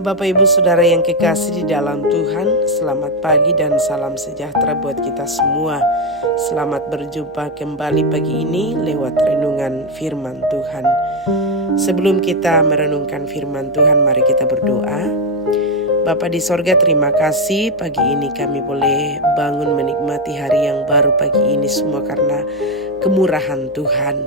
Bapak Ibu Saudara yang kekasih di dalam Tuhan, selamat pagi dan salam sejahtera buat kita semua. Selamat berjumpa kembali pagi ini lewat renungan firman Tuhan. Sebelum kita merenungkan firman Tuhan, mari kita berdoa. Bapa di sorga, terima kasih pagi ini kami boleh bangun menikmati hari yang baru pagi ini semua karena kemurahan Tuhan.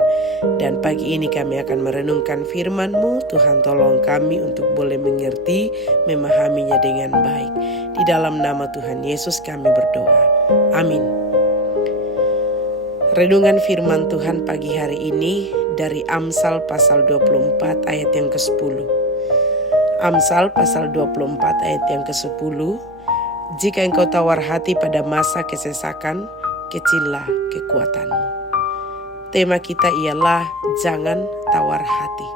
Dan pagi ini kami akan merenungkan firman-Mu. Tuhan tolong kami untuk boleh mengerti, memahaminya dengan baik. Di dalam nama Tuhan Yesus kami berdoa. Amin. Renungan firman Tuhan pagi hari ini dari Amsal pasal 24 ayat yang ke-10. Amsal pasal 24 ayat yang ke-10. Jika engkau tawar hati pada masa kesesakan, kecillah kekuatanmu. Tema kita ialah jangan tawar hati.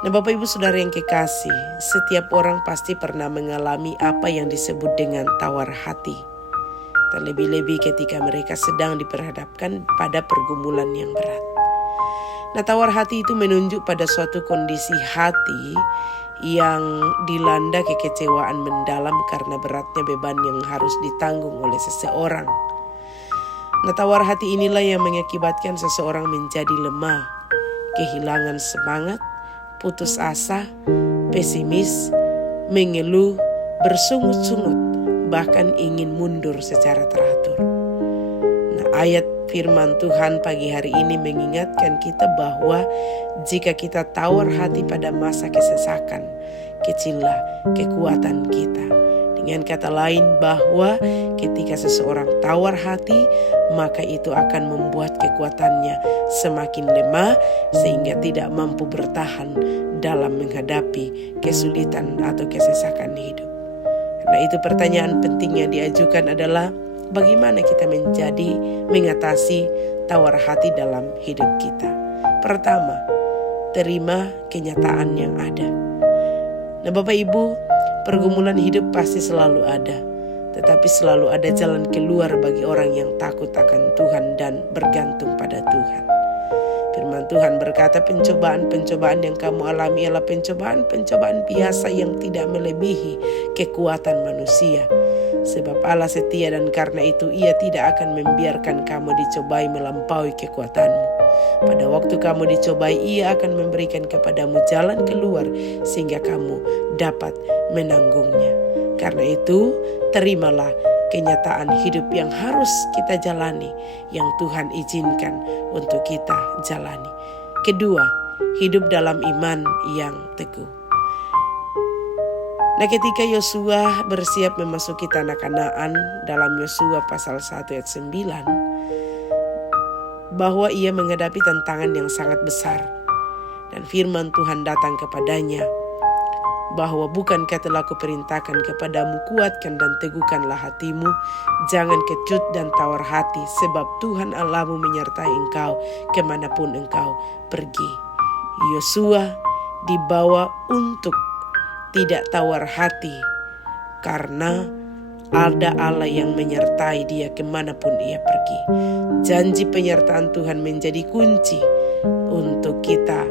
Nah, Bapak Ibu Saudara yang kekasih, setiap orang pasti pernah mengalami apa yang disebut dengan tawar hati. Terlebih-lebih ketika mereka sedang diperhadapkan pada pergumulan yang berat. Nah, tawar hati itu menunjuk pada suatu kondisi hati yang dilanda kekecewaan mendalam karena beratnya beban yang harus ditanggung oleh seseorang. Nah, tawar hati inilah yang mengakibatkan seseorang menjadi lemah, kehilangan semangat, putus asa, pesimis, mengeluh, bersungut-sungut, bahkan ingin mundur secara teratur. Nah, ayat firman Tuhan pagi hari ini mengingatkan kita bahwa jika kita tawar hati pada masa kesesakan, kecillah kekuatan kita. Dengan kata lain bahwa ketika seseorang tawar hati, maka itu akan membuat kekuatannya semakin lemah sehingga tidak mampu bertahan dalam menghadapi kesulitan atau kesesakan hidup. Karena itu pertanyaan penting yang diajukan adalah bagaimana kita mengatasi tawar hati dalam hidup kita. Pertama, terima kenyataan yang ada. Nah, Bapak Ibu, pergumulan hidup pasti selalu ada, tetapi selalu ada jalan keluar bagi orang yang takut akan Tuhan dan bergantung pada Tuhan. Firman Tuhan berkata, pencobaan-pencobaan yang kamu alami adalah pencobaan-pencobaan biasa yang tidak melebihi kekuatan manusia. Sebab Allah setia dan karena itu Ia tidak akan membiarkan kamu dicobai melampaui kekuatanmu. Pada waktu kamu dicobai, Ia akan memberikan kepadamu jalan keluar sehingga kamu dapat menanggungnya. Karena itu, terimalah kenyataan hidup yang harus kita jalani, yang Tuhan izinkan untuk kita jalani. Kedua, hidup dalam iman yang teguh. Nah, ketika Yosua bersiap memasuki tanah Kanaan dalam Yosua pasal 1 ayat 9, bahwa ia menghadapi tantangan yang sangat besar. Dan firman Tuhan datang kepadanya, bahwa bukankah telah kuperintahkan kepadamu, kuatkan dan teguhkanlah hatimu, jangan kecut dan tawar hati, sebab Tuhan Allahmu menyertai engkau kemanapun engkau pergi. Yosua dibawa untuk tidak tawar hati karena ada Allah yang menyertai dia kemanapun ia pergi. Janji penyertaan Tuhan menjadi kunci untuk kita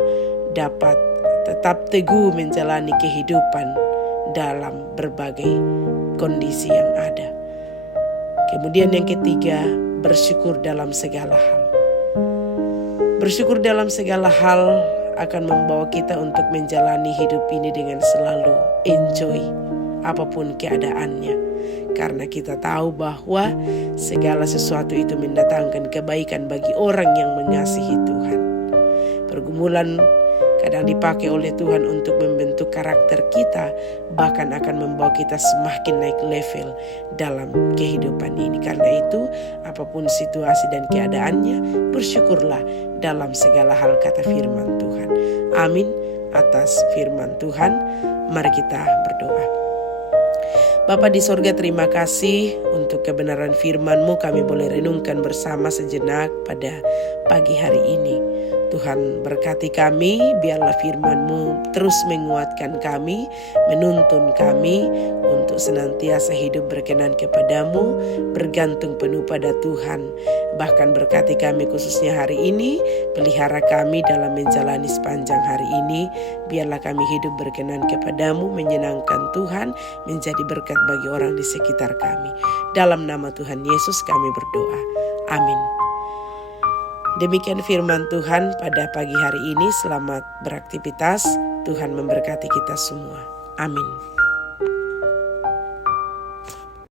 dapat tetap teguh menjalani kehidupan dalam berbagai kondisi yang ada. Kemudian yang ketiga, bersyukur dalam segala hal. Bersyukur dalam segala hal akan membawa kita untuk menjalani hidup ini dengan selalu enjoy apapun keadaannya. Karena kita tahu bahwa segala sesuatu itu mendatangkan kebaikan bagi orang yang mengasihi Tuhan. Pergumulan kadang dipakai oleh Tuhan untuk membentuk karakter kita, bahkan akan membawa kita semakin naik level dalam kehidupan ini. Karena itu, apapun situasi dan keadaannya, bersyukurlah dalam segala hal, kata firman Tuhan. Amin atas firman Tuhan. Mari kita berdoa. Bapa di sorga, terima kasih untuk kebenaran firman-Mu. Kami boleh renungkan bersama sejenak pada pagi hari ini. Tuhan berkati kami, biarlah firman-Mu terus menguatkan kami, menuntun kami untuk untuk senantiasa hidup berkenan kepadamu, bergantung penuh pada Tuhan. Bahkan berkati kami khususnya hari ini, pelihara kami dalam menjalani sepanjang hari ini. Biarlah kami hidup berkenan kepadamu, menyenangkan Tuhan, menjadi berkat bagi orang di sekitar kami. Dalam nama Tuhan Yesus kami berdoa. Amin. Demikian firman Tuhan pada pagi hari ini. Selamat beraktivitas. Tuhan memberkati kita semua. Amin.